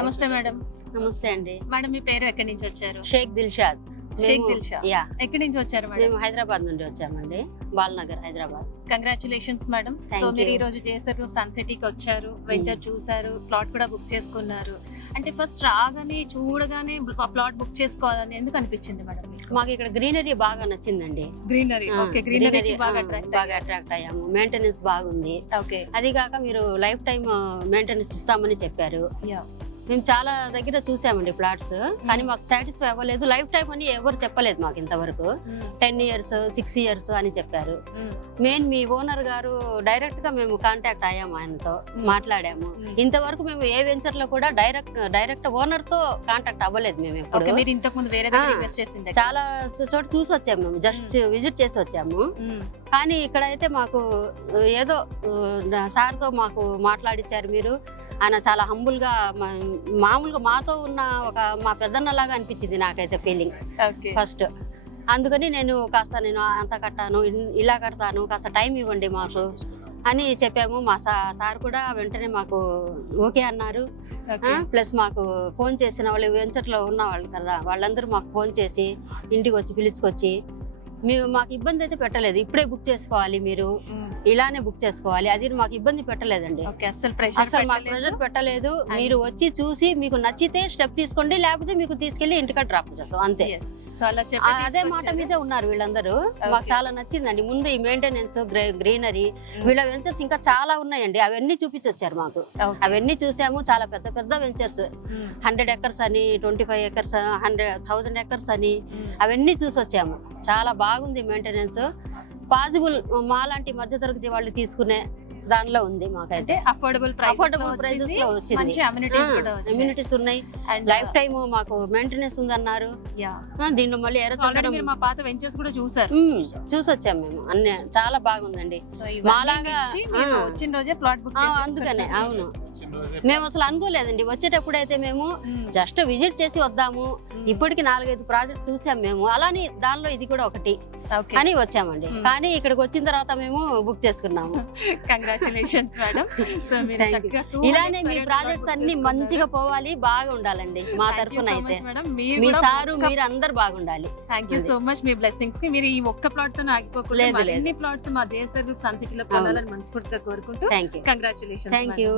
నమస్తే మేడం. నమస్తే అండి. మేడం మీ పేరు ఎక్కడి నుంచి వచ్చారు? షేక్ దిల్షాద్. యా. ఎక్కడి నుంచి వచ్చారు మేడం? మేము హైదరాబాద్ నుండి వచ్చామండి, Balnagar Hyderabad. Congratulations madam. So మీరు ఈ రోజు చేసారు, సన్ సిటీకి వచ్చారు, వెంచర్ చూసారు, ప్లాట్ కూడా బుక్ చేసుకున్నారు. అంటే ఫస్ట్ రాగానే చూడగానే ప్లాట్ బుక్ చేసుకోవాలని ఎందుకు అనిపించింది మేడం? మాకు ఇక్కడ గ్రీనరీ బాగా నచ్చిందండి. గ్రీనరీ, ఓకే, గ్రీనరీ బాగా అట్రాక్ట్ అయ్యాము. మెయింటెనెన్స్ బాగుంది. ఓకే, అది కాక మీరు లైఫ్ టైం మెయింటెనెన్స్ ఇస్తామని చెప్పారు. మేము చాలా దగ్గర చూసామండి ప్లాట్స్, కానీ మాకు సాటిస్ఫై అవ్వలేదు. లైఫ్ టైం అని ఎవరు చెప్పలేదు మాకు ఇంతవరకు. 10 years 6 years అని చెప్పారు. మెయిన్ మీ ఓనర్ గారు డైరెక్ట్ గా మేము కాంటాక్ట్ అయ్యాము, ఆయనతో మాట్లాడాము. ఇంతవరకు మేము ఏ వెంచర్ లో కూడా డైరెక్ట్ ఓనర్ తో కాంటాక్ట్ అవ్వలేదు మేము ఎప్పుడు. మీరు ఇంతకు ముందు వేరే దగ్గర ఇన్వెస్ట్ చేసింది? చాలా చోట చూసి వచ్చాము, మేము జస్ట్ విజిట్ చేసి వచ్చాము. కానీ ఇక్కడైతే మాకు ఏదో సార్ తో మాకు మాట్లాడిచ్చారు మీరు. ఆయన చాలా హంబుల్ గా, మామూలుగా మాతో ఉన్న ఒక మా పెద్దన్నలాగా అనిపించింది నాకైతే ఫీలింగ్ ఫస్ట్. అందుకని నేను అంత కట్టాను, ఇలా కడతాను, కాస్త టైం ఇవ్వండి మాకు అని చెప్పాము. మా సార్ కూడా వెంటనే మాకు ఓకే అన్నారు. ప్లస్ మాకు ఫోన్ చేసిన వాళ్ళు, వెంచర్లో ఉన్న వాళ్ళు కదా, వాళ్ళందరూ మాకు ఫోన్ చేసి ఇంటికి వచ్చి పిలుచుకొచ్చి మాకు ఇబ్బంది అయితే పెట్టలేదు. ఇప్పుడే బుక్ చేసుకోవాలి, మీరు ఇలానే బుక్ చేసుకోవాలి, అది మాకు ఇబ్బంది పెట్టలేదండి. అసలు మాకు ప్రెషర్ పెట్టలేదు. మీరు వచ్చి చూసి మీకు నచ్చితే స్టెప్ తీసుకోండి, లేకపోతే మీకు తీసుకెళ్లి ఇంటికి డ్రాప్ చేస్తాం, అంతే. అదే మాట మీదే ఉన్నారు వీళ్ళందరూ. మాకు చాలా నచ్చిందండి. ముందు ఈ మెయింటెనెన్స్, గ్రీనరీ, వీళ్ళ వెంచర్స్ ఇంకా చాలా ఉన్నాయండి, అవన్నీ చూపించొచ్చారు మాకు. అవన్నీ చూసాము. చాలా పెద్ద పెద్ద వెంచర్స్, 100 acres అని, 25 acres, 100,000 acres అని, అవన్నీ చూసొచ్చాము. చాలా బాగుంది మెయింటెనెన్స్. పాసిబుల్ మాలాంటి మధ్యతరగతి వాళ్ళు తీసుకునే దానిలో ఉంది. మాకైతే అఫోర్డబుల్ ప్రైసెస్ లో వచ్చింది. అమ్యూనిటీస్ ఉన్నాయి, లైఫ్ టైమ్ మాకు మెయింటెనెన్స్ ఉందన్నారు. దీంట్లో మళ్ళీ మా పాత వెంచర్స్ కూడా చూసొచ్చాము మేము. అన్ని చాలా బాగుందండి. మాలాగా వచ్చిన రోజే ప్లాట్ బుక్. అందుకనే అవును, మేము అసలు అనుకోలేదండి. వచ్చేటప్పుడు అయితే మేము జస్ట్ విజిట్ చేసి వద్దాము, ఇప్పటికి 4-5 ప్రాజెక్ట్ చూసాం మేము. అలానే దానిలో ఇది కూడా ఒకటి అని వచ్చామండి. కానీ ఇక్కడికి వచ్చిన తర్వాత మేము బుక్ చేసుకున్నాము. Congratulations madam. ఇలానే మీ ప్రాజెక్ట్స్ అన్ని మంచిగా పోవాలి, బాగా ఉండాలండి. మా తరఫున అయితే మీ సారు మీరు అందరు బాగుండాలి. Thank you so much. Me blessings కి. మీరు ఈ ఒక్క ప్లాట్ తో ఆగిపోకూడదు, అన్ని ప్లాట్స్ మా జేఎస్ఆర్ గ్రూప్ సన్ సిటీలో కొనాలని మనస్ఫూర్తిగా కోరుకుంటూ. Thank you. Congratulations. Thank you.